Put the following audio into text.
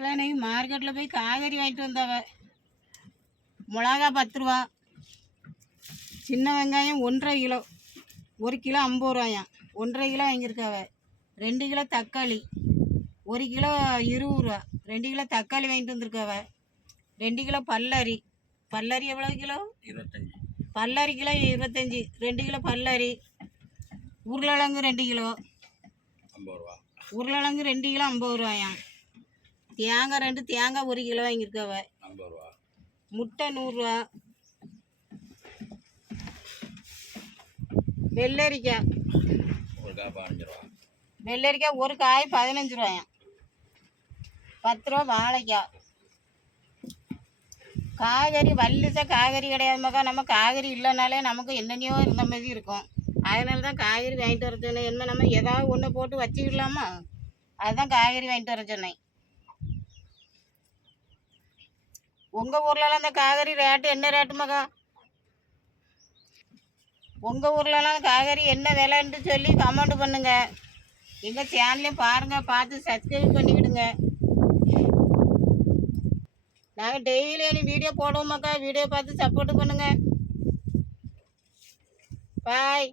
மக்களே இன்னைக்கு மார்க்கெட்டில் போய் காய்கறி வாங்கிட்டு வந்தாவ. மிளகா 10 ரூபா, சின்ன வெங்காயம் 1.5 கிலோ, 1 கிலோ 50 ரூபாயாம். 1.5 கிலோ வாங்கியிருக்காவ. 2 கிலோ தக்காளி 1 கிலோ 20 ரூபா. 2 கிலோ தக்காளி வாங்கிட்டு வந்திருக்காவ. 2 கிலோ பல்லரி. பல்லரி எவ்வளோ கிலோ? 25. பல்லரி கிலோ 25. 2 கிலோ பல்லரி. உருளைக்கிழங்கு 2 கிலோ 50 ரூபா. உருளைக்கிழங்கு 2 கிலோ 50 ரூபாயாம். தேங்காய் தேங்காய் 1 கிலோ வாங்கியிருக்காவ. 50 ரூபா. முட்டை 100 ரூபா. வெள்ளரிக்காய் ஒரு காய் 15 ரூபா. வெள்ளரிக்காய் ஒரு காய் 15 ரூபாயாம். 10 ரூபா வாழைக்காய். காய்கறி வல்லிச்சா காய்கறி கிடையாதுமாக்கா. நம்ம காய்கறி இல்லைனாலே நமக்கு என்னென்னையோ இருந்த மாதிரி இருக்கும். அதனால தான் காய்கறி வாங்கிட்டு வர சொன்னேன். என்ன நம்ம ஏதாவது ஒன்று போட்டு வச்சுக்கிடலாமா, அதுதான் காய்கறி வாங்கிட்டு வர சொன்னேன். உங்கள் ஊர்லலாம் இந்த காய்கறி ரேட்டு என்ன ரேட்டுமாக்கா? உங்கள் ஊர்லலாம் காய்கறி என்ன விலைன்னு சொல்லி கமெண்ட் பண்ணுங்க. எங்கள் சேனலையும் பாருங்கள், பார்த்து சப்ஸ்கிரைப் பண்ணிக்கிடுங்க. நாங்கள் டெய்லி வீடியோ போடுவோமாக்கா. வீடியோ பார்த்து சப்போர்ட் பண்ணுங்கள். பாய்.